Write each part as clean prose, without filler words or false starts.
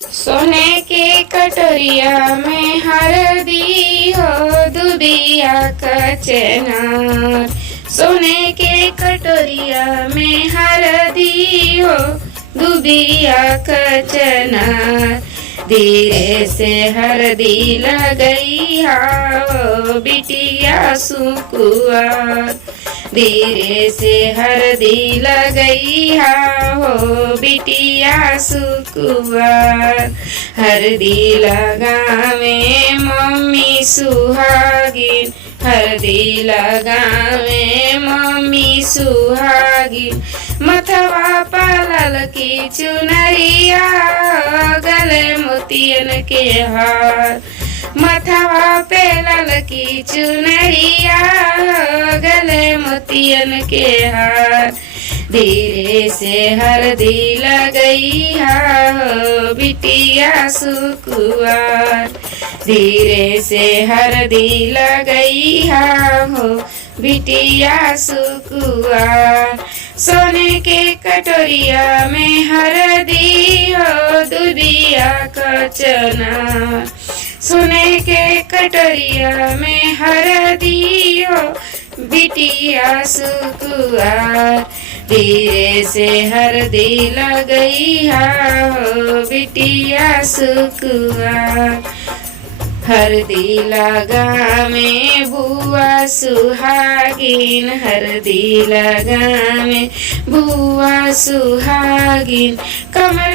सोने के कटोरिया में हरदी हो दुबिया का चेनार। सोने के कटोरिया में हरदी हो दुबिया का चेनार। धीरे से हरदी लगई हो बिटिया सुकुआर। धीरे से हरदी लगई हो बिटिया सुकुआर। हरदी लगावे मम्मी सुहागिन। हरदी लगावे मम्मी सुहागिन। मथवा पालल की चुनरिया गले मोतियन के हार। मथवा पे ललकी चुनरिया गले मोतियन के हार। धीरे से हरदी लगई हो बिटिया सुकुआर। धीरे से हरदी लगई हो बिटिया सुकुआर। सोने के कटोरिया में हरदी हो दुबिया का चना। सोने के कटोरिया में हरदी हो बिटिया सुकुआर। धीरे से हरदी लगई हो बिटिया सुकुआर। हरदी लगावे बुआ सुहागिन। हरदी लगावे बुआ सुहागिन। कमर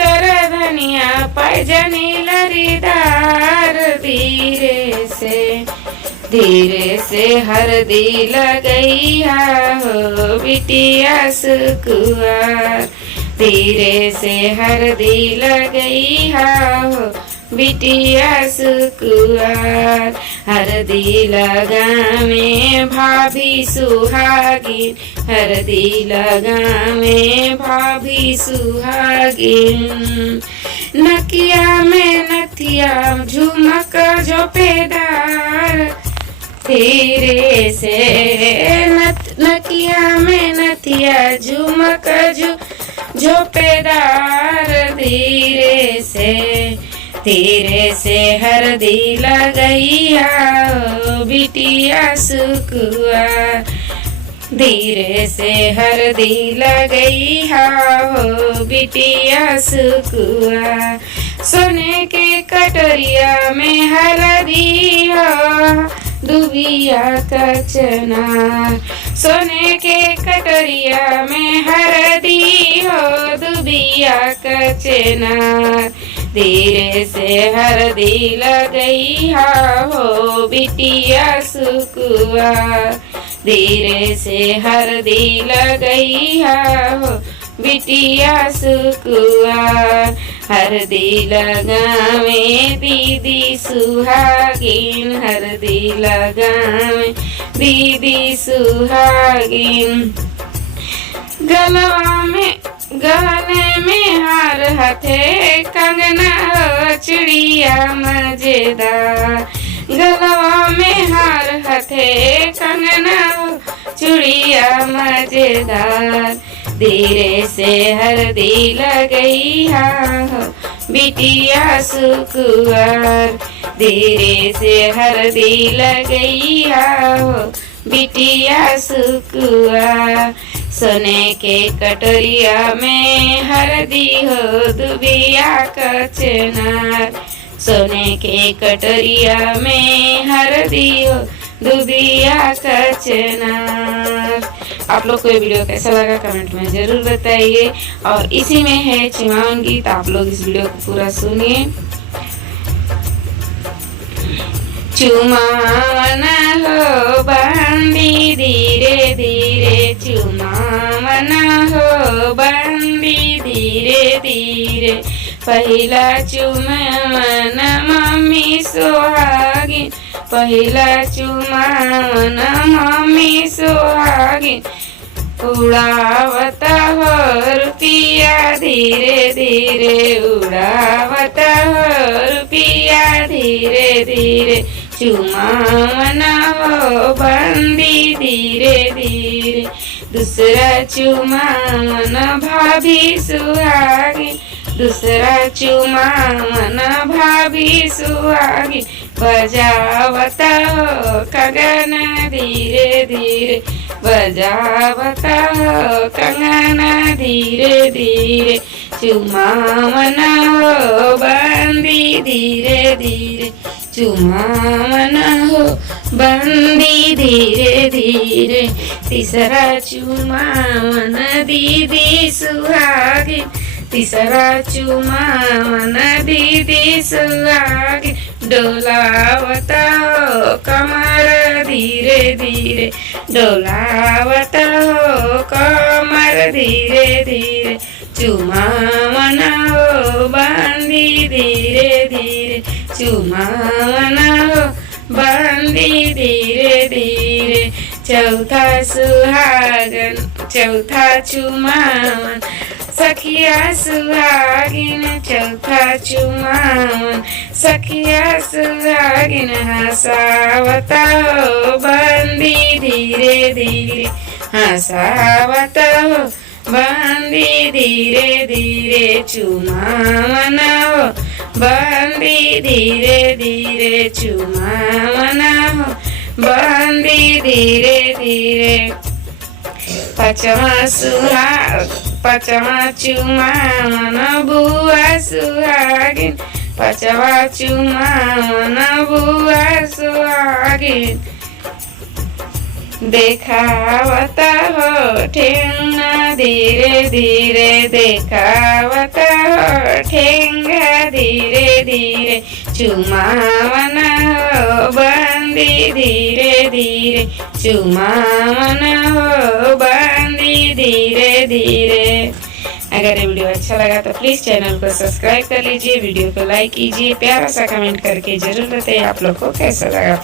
कर धनिया पैजनी लरीदार। धीरे से हरदी लगई हो बिटिया सुकुआर। धीरे से हरदी लगई हो बिटिया सुकुआर। हरदी लगावे भाभी सुहागिन। हरदी लगावे भाभी सुहागिन। नकिया में नथिया झुमक जो पेदार। धीरे से नकिया में नथिया झुमक जो पेदार। धीरे से हरदी लगई हो बिटिया सुकुआर। धीरे से हरदी लगई हो बिटिया सुकुआर। सोने के कटोरिया में हरदी हो दुबिया का चना। सोने के कटोरिया में हरदी हो दुबिया का चना। धीरे से हरदी लगई हो बिटिया सुकुआर। धीरे से हरदी लगई हो बिटिया सुकुआर। हरदी लगावे दीदी सुहागिन। हरदी लगावे दीदी सुहागिन। गहने में हार हथे कंगना चूड़िया मजेदार। गलवा में हार हथे कंगना चूड़िया मजेदार। धीरे से हरदी लगई हो बिटिया सुकुआर। धीरे से हरदी लगई हो बिटिया सुकुआर। सोने के कटोरिया में हरदी हो दुबिया का चनार। सोने के कटोरिया में हरदी हो दुबिया का चनार। आप लोग को ये वीडियो कैसा लगा कमेंट में जरूर बताइए। और इसी में है चिमावन गीत, आप लोग इस वीडियो को पूरा सुनिए। चुमावना हो बंदी धीरे धीरे। चुमावना हो बंदी धीरे धीरे। पहिला चुमावन मम्मी सुहागिन। पहिला चुमावन मम्मी सुहागिन। उड़ावता हो रुपिया धीरे धीरे। उड़ावता हो रुपिया धीरे धीरे। चुमावन हो बंदी धीरे धीरे। दूसरा चुमा मन भाभी सुहागिन, दूसरा चुमा मन भाभी सुहागिन, बजावता हो कंगन धीरे धीरे, बजावता हो कंगन धीरे धीरे, चुमा मन हो बंदी धीरे धीरे, चुमा मन हो बंदी धीरे धीरे, तीसरा चुमा मन दीदी सुहागिन, तीसरा चुमा मन दीदी सुहागिन, डोलावता हो कमर धीरे धीरे, डोलावता हो कमर धीरे धीरे, चुमा मन हो बंदी धीरे धीरे, चुमा मन हो बंदी धीरे धीरे, चौथा सुहागन, चौथा चुमा मन सखिया सुहागिन, चौथा चुमा मन सखिया सुहागिन, हंसावता हो बंदी धीरे धीरे, हंसावता हो बंदी धीरे धीरे, चुमा मन हो बंदी धीरे धीरे, चुमा मन हो बंदी धीरे धीरे, पांचवा चुमा मन बुआ सुहागिन, पांचवा चुमा मन बुआ सुहागिन, देखावता हो ठेंगा धीरे धीरे, देखावता हो ठेंगा धीरे धीरे, चुमा मन हो बंदी धीरे धीरे, चुमा मन हो बंदी धीरे धीरे। अगर ये वीडियो अच्छा लगा तो प्लीज़ चैनल को सब्सक्राइब कर लीजिए, वीडियो को लाइक कीजिए, प्यारा सा कमेंट करके जरूर बताइए आप लोग को कैसा लगा।